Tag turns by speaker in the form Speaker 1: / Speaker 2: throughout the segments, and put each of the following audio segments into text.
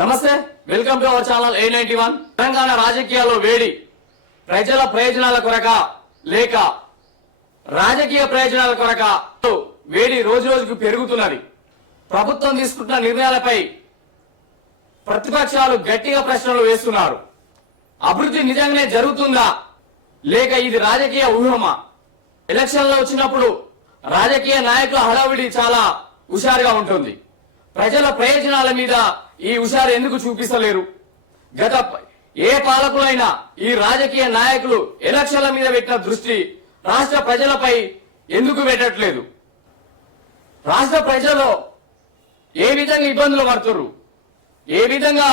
Speaker 1: నమస్తే welcome to our channel A ninety one Telangana రాజకీయాల్లో వేడి. ప్రజల ప్రయోజనాల కొరక లేక రాజకీయ ప్రయోజనాల కొరక వేడి రోజు రోజుకు పెరుగుతున్నది. ప్రభుత్వం తీసుకుంటున్న నిర్ణయాలపై ప్రతిపక్షాలు గట్టిగా ప్రశ్నలు వేస్తున్నారు. అభివృద్ధి నిజంగానే జరుగుతుందా లేక ఇది రాజకీయ ఊహమా? ఎలక్షన్లో వచ్చినప్పుడు రాజకీయ నాయకుల హడావిడి చాలా హుషారుగా ఉంటుంది. ప్రజల ప్రయోజనాల మీద ఈ హుషారు ఎందుకు చూపిస్తలేరు? గత ఏ పాలకులైనా ఈ రాజకీయ నాయకులు ఎలక్షన్ల మీద పెట్టిన దృష్టి రాష్ట్ర ప్రజలపై ఎందుకు పెట్టట్లేదు? రాష్ట్ర ప్రజలు ఏ విధంగా ఇబ్బందులు పడుతురు ఏ విధంగా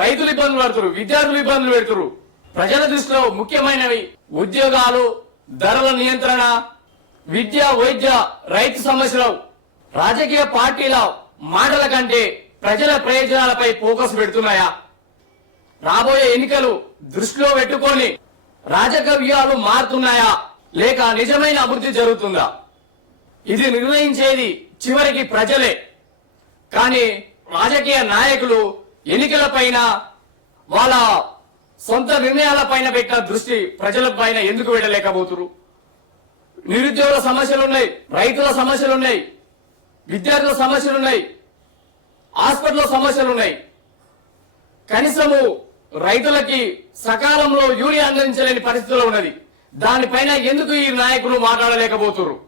Speaker 1: రైతులు ఇబ్బందులు పడుతురు విద్యార్థులు ఇబ్బందులు పెడుతురు ప్రజల దృష్టిలో ముఖ్యమైనవి ఉద్యోగాలు ధరల నియంత్రణ విద్య వైద్య రైతు సమస్యలు. రాజకీయ పార్టీల మాటల కంటే ప్రజల ప్రయోజనాలపై ఫోకస్ పెడుతున్నాయా? రాబోయే ఎన్నికలు దృష్టిలో పెట్టుకొని రాజకీయాలు మారుతున్నాయా? లేక నిజమైన అభివృద్ధి జరుగుతుందా? ఇది నిర్ణయించేది చివరికి ప్రజలే. కానీ రాజకీయ నాయకులు ఎన్నికలపైన వాళ్ళ సొంత నిర్ణయాలపైన పెట్టిన దృష్టి ప్రజలపైన ఎందుకు పెట్టలేకపోతున్నారు నిరుద్యోగుల సమస్యలున్నాయి రైతుల సమస్యలున్నాయి విద్యార్థుల సమస్యలున్నాయి హాస్పిటల్లో సమస్యలు ఉన్నాయి. కనీసము రైతులకి సకాలంలో యూరియా అందించలేని పరిస్థితిలో ఉన్నది. దానిపైన ఎందుకు ఈ నాయకులు మాట్లాడలేకపోతున్నారు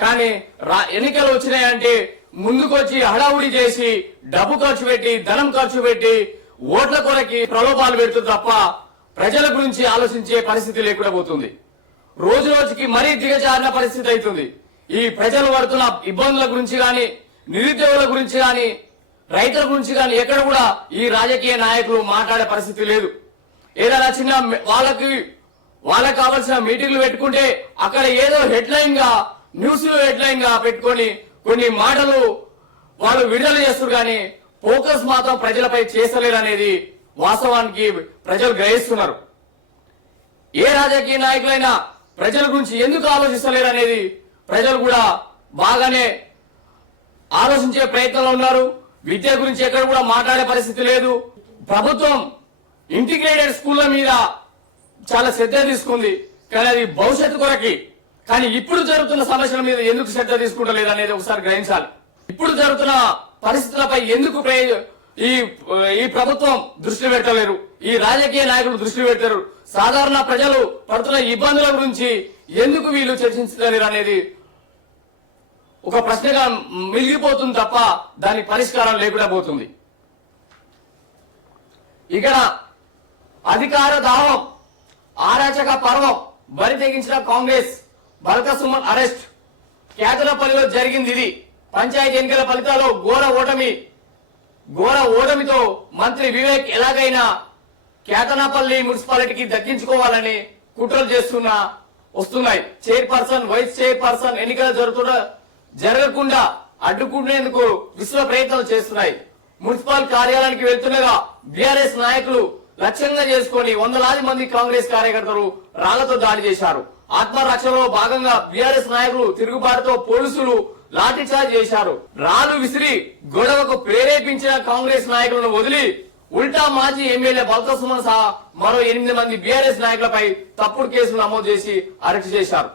Speaker 1: కానీ రా- ఎన్నికలు వచ్చినాయంటే ముందుకొచ్చి హడావుడి చేసి డబ్బు ఖర్చు పెట్టి ధనం ఖర్చు పెట్టి ఓట్ల కొరకి ప్రలోభాలు పెడుతూ తప్ప ప్రజల గురించి ఆలోచించే పరిస్థితి లేకుండా పోతుంది. రోజు రోజుకి మరీ దిగజారిన పరిస్థితి అవుతుంది. ఈ ప్రజలు పడుతున్న ఇబ్బందుల గురించి కానీ నిరుద్యోగుల గురించి కానీ రైతుల గురించి కానీ ఎక్కడ కూడా ఈ రాజకీయ నాయకులు మాట్లాడే పరిస్థితి లేదు. ఏదైనా చిన్న వాళ్ళకి వాళ్ళకి కావాల్సిన మీటింగ్లు పెట్టుకుంటే అక్కడ ఏదో హెడ్లైన్గా న్యూస్ హెడ్లైన్గా పెట్టుకొని కొన్ని మాటలు వాళ్ళు విడుదల చేస్తారు కానీ ఫోకస్ మాత్రం ప్రజలపై చేస్తలేరు అనేది వాస్తవానికి ప్రజలు గ్రహిస్తున్నారు. ఏ రాజకీయ నాయకులైనా ప్రజల గురించి ఎందుకు ఆలోచిస్తలేరు అనేది ప్రజలు కూడా బాగానే ఆలోచించే ప్రయత్నంలో ఉన్నారు. విద్య గురించి ఎక్కడ కూడా మాట్లాడే పరిస్థితి లేదు. ప్రభుత్వం ఇంటిగ్రేటెడ్ స్కూళ్ళ మీద చాలా శ్రద్ధ తీసుకుంది. కానీ అది భవిష్యత్తు కొరకి. కానీ ఇప్పుడు జరుగుతున్న సమస్యల మీద ఎందుకు శ్రద్ధ తీసుకుంటలేదు అనేది ఒకసారి గ్రహించాలి. ఇప్పుడు జరుగుతున్న పరిస్థితులపై ఎందుకు ఈ ఈ ప్రభుత్వం దృష్టి పెట్టలేరు? ఈ రాజకీయ నాయకులు దృష్టి పెట్టారు సాధారణ ప్రజలు పడుతున్న ఇబ్బందుల గురించి ఎందుకు వీళ్ళు చర్చించలేరు అనేది ఒక ప్రశ్నగా మిగిలిపోతుంది తప్ప దాని పరిష్కారం లేకుండా పోతుంది. ఇక్కడ అధికార దావం ఆరాచక పర్వం బరి తెగించిన కాంగ్రెస్ భరత సుమన్ అరెస్ట్. కేతలపల్లిలో జరిగింది ఇది. పంచాయతీ ఎన్నికల ఫలితాల్లో ఘోర ఓటమి ఘోర ఓటమితో మంత్రి వివేక్ ఎలాగైనా కేతనపల్లి మున్సిపాలిటీకి దక్కించుకోవాలని కుట్రలు చేస్తున్న వస్తున్నాయి. చైర్పర్సన్ వైస్ చైర్పర్సన్ ఎన్నికలు జరుగుతున్న జరగకుండా అడ్డుకునేందుకు విశ్వ ప్రయత్నాలు చేస్తున్నాయి. మున్సిపల్ కార్యాలయానికి వెళ్తుండగా బీఆర్ఎస్ నాయకులు లక్ష్యంగా చేసుకొని వందలాది మంది కాంగ్రెస్ కార్యకర్తలు రాళ్ళతో దాడి చేశారు. ఆత్మరక్షణలో భాగంగా బీఆర్ఎస్ నాయకులు తిరుగుబాటుతో పోలీసులు లాఠీచార్జ్ చేశారు. రాళ్ళు విసిరి గొడవకు ప్రేరేపించిన కాంగ్రెస్ నాయకులను వదిలి ఉల్టా మాజీ ఎమ్మెల్యే బల్క సుమన్ సహా మరో ఎనిమిది మంది బీఆర్ఎస్ నాయకులపై తప్పుడు కేసులు నమోదు చేసి అరెస్ట్ చేశారు.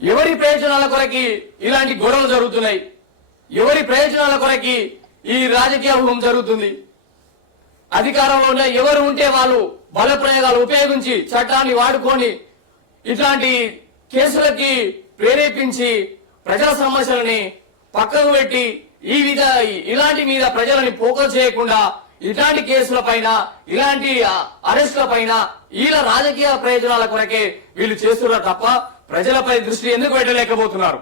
Speaker 1: ఎవరి ప్రయోజనాల కొరకి ఇలాంటి గొడవలు జరుగుతున్నాయి? ఎవరి ప్రయోజనాల కొరకి ఈ రాజకీయ వ్యూహం జరుగుతుంది? అధికారంలో ఉన్న ఎవరు ఉంటే వాళ్ళు బల ప్రయోగాలు ఉపయోగించి చట్టాన్ని వాడుకొని ఇట్లాంటి కేసులకి ప్రేరేపించి ప్రజల సమస్యలని పక్కకు పెట్టి ఈ విధ ఇలాంటి మీద ప్రజలని ఫోకస్ చేయకుండా ఇలాంటి కేసుల పైన ఇలాంటి అరెస్టుల పైన వీళ్ళ రాజకీయ ప్రయోజనాల కొరకే వీళ్ళు చేస్తున్నారు తప్ప ప్రజలపై దృష్టి ఎందుకు పెట్టలేకపోతున్నారు?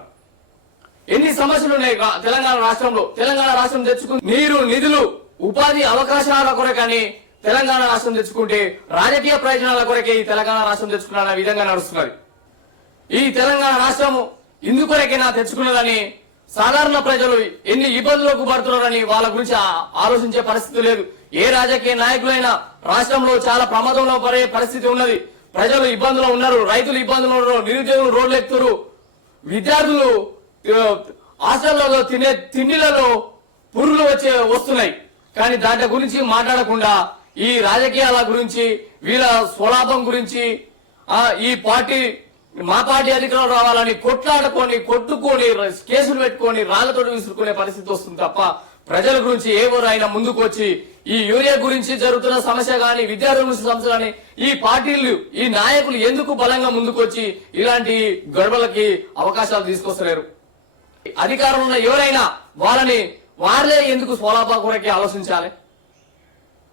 Speaker 1: ఎన్ని సమస్యలు ఉన్నాయి తెలంగాణ రాష్ట్రంలో? తెలంగాణ రాష్ట్రం తెచ్చుకుని నీరు నిధులు ఉపాధి అవకాశాల కొరకని తెలంగాణ రాష్ట్రం తెచ్చుకుంటే రాజకీయ ప్రయోజనాల కొరకే ఈ తెలంగాణ రాష్ట్రం తెచ్చుకున్న విధంగా నడుస్తున్నది. ఈ తెలంగాణ రాష్ట్రము ఇందుకొరకేనా తెచ్చుకున్నదని సాధారణ ప్రజలు ఎన్ని ఇబ్బందులకు పడుతున్నారని వాళ్ళ గురించి ఆలోచించే పరిస్థితి లేదు. ఏ రాజకీయ నాయకులైనా రాష్ట్రంలో చాలా ప్రమాదంలో పడే పరిస్థితి ఉన్నది. ప్రజలు ఇబ్బందులు ఉన్నారు రైతులు ఇబ్బందులు ఉన్నారు నిరుద్యోగులు రోడ్లు ఎక్కుతారు. విద్యార్థులు హాస్టల్లో హాస్టళ్ళలో తినే తిండిలలో పురుగులు వచ్చే వస్తున్నాయి. కానీ దాంట్లో గురించి మాట్లాడకుండా ఈ రాజకీయాల గురించి వీళ్ళ స్వలాభం గురించి ఈ పార్టీ మా పార్టీ అధికారం రావాలని కొట్లాడుకొని కొట్టుకొని కేసులు పెట్టుకొని రాళ్ళతో విసురుకునే పరిస్థితి వస్తుంది తప్ప ప్రజల గురించి ఎవరైనా ముందుకు వచ్చి ఈ యూరియా గురించి జరుగుతున్న సమస్య గాని విద్యార్థుల గురించి సమస్య గాని ఈ పార్టీలు ఈ నాయకులు ఎందుకు బలంగా ముందుకొచ్చి ఇలాంటి గొడవలకి అవకాశాలు తీసుకొస్తలేరు? అధికారంలో ఉన్న ఎవరైనా వాళ్ళని వాళ్ళే ఎందుకు స్వలాభ కొరకే ఆలోచించాలి?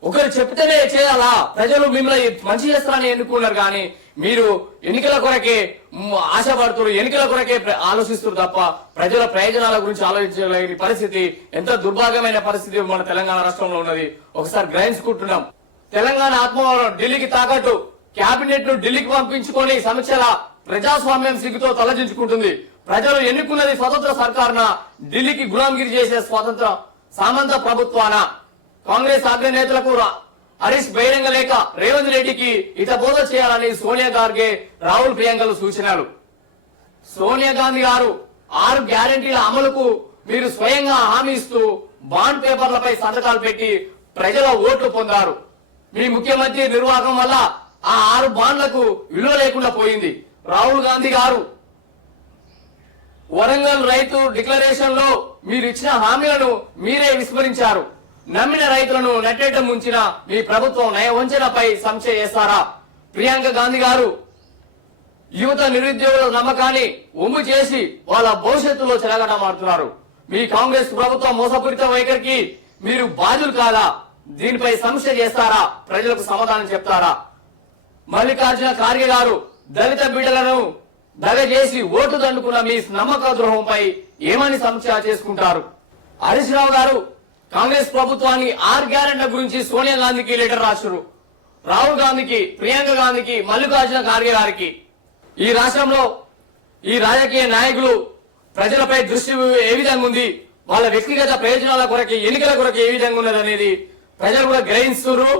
Speaker 1: ఒకరు చెప్తేనే చేయాలా? ప్రజలు మిమ్మల్ని మంచి చేస్తారని ఎన్నుకున్నారు కానీ మీరు ఎన్నికల కొరకే ఆశపడుతున్నారు ఎన్నికల కొరకే ఆలోచిస్తారు తప్ప ప్రజల ప్రయోజనాల గురించి ఆలోచించలేని పరిస్థితి ఎంత దుర్భాగ్యమైన పరిస్థితి మన తెలంగాణ రాష్ట్రంలో ఉన్నది. ఒకసారి గ్రహించుకుంటున్నాం. తెలంగాణ ఆత్మగౌరవం ఢిల్లీకి తాకట్టు. కేబినెట్ను ఢిల్లీకి పంపించుకొని సమీక్షల ప్రజాస్వామ్యం సిగ్గుతో తలదించుకుంటుంది. ప్రజలు ఎన్నుకున్నది స్వతంత్ర సర్కారున? ఢిల్లీకి గులాంగిరి చేసే స్వతంత్ర సామంత ప్రభుత్వాన? కాంగ్రెస్ అగ్రనేతలకు రా- హరీష్ బహిరంగ లేక రేవంత్ రెడ్డికి ఇత బోధ చేయాలని సోనియా గార్గే రాహుల్ ప్రియాంకలు సూచనలు. సోనియా గాంధీ గారు ఆరు గ్యారంటీల అమలుకు మీరు స్వయంగా హామీ ఇస్తూ బాండ్ పేపర్లపై సంతకాలు పెట్టి ప్రజల ఓట్లు పొందారు. మీ ముఖ్యమంత్రి నిర్వాహకం వల్ల ఆ ఆరు బాండ్లకు విలువ లేకుండా పోయింది. రాహుల్ గాంధీ గారు వరంగల్ రైతు డిక్లరేషన్లో మీరు ఇచ్చిన హామీలను మీరే విస్మరించారు. నమ్మిన రైతులను నెట్టేట ముంచిన మీ ప్రభుత్వం నయవంచనపై సంశయ చేస్తారా ప్రియాంక గాంధీ గారు యువత నిరుద్యోగుల నమ్మకాన్ని ఒమ్ము చేసి వాళ్ళ భవిష్యత్తులో చెలగటమాడుతున్నారు. మీ కాంగ్రెస్ ప్రభుత్వం మోసపూరిత వైఖరికి మీరు బాధ్యులు కాదా? దీనిపై సమస్య చేస్తారా? ప్రజలకు సమాధానం చెప్తారా? మల్లికార్జున ఖార్గే గారు దళిత బిడ్డలను దగజేసి ఓటు దండుకున్న మీ నమ్మక ద్రోహంపై ఏమని సమస్య చేసుకుంటారు? హరీష్ రావు గారు కాంగ్రెస్ ప్రభుత్వాన్ని ఆర్ గ్యారెంట్ల గురించి సోనియా గాంధీకి లెటర్ రాశారు రాహుల్ గాంధీకి ప్రియాంక గాంధీకి మల్లికార్జున ఖార్గే గారికి. ఈ రాష్ట్రంలో ఈ రాజకీయ నాయకులు ప్రజలపై దృష్టి ఏ విధంగా ఉంది? వాళ్ళ వ్యక్తిగత ప్రయోజనాల కొరకి ఎన్నికల కొరకు ఏ విధంగా ఉన్నది అనేది ప్రజలు కూడా గ్రహిస్తున్నారు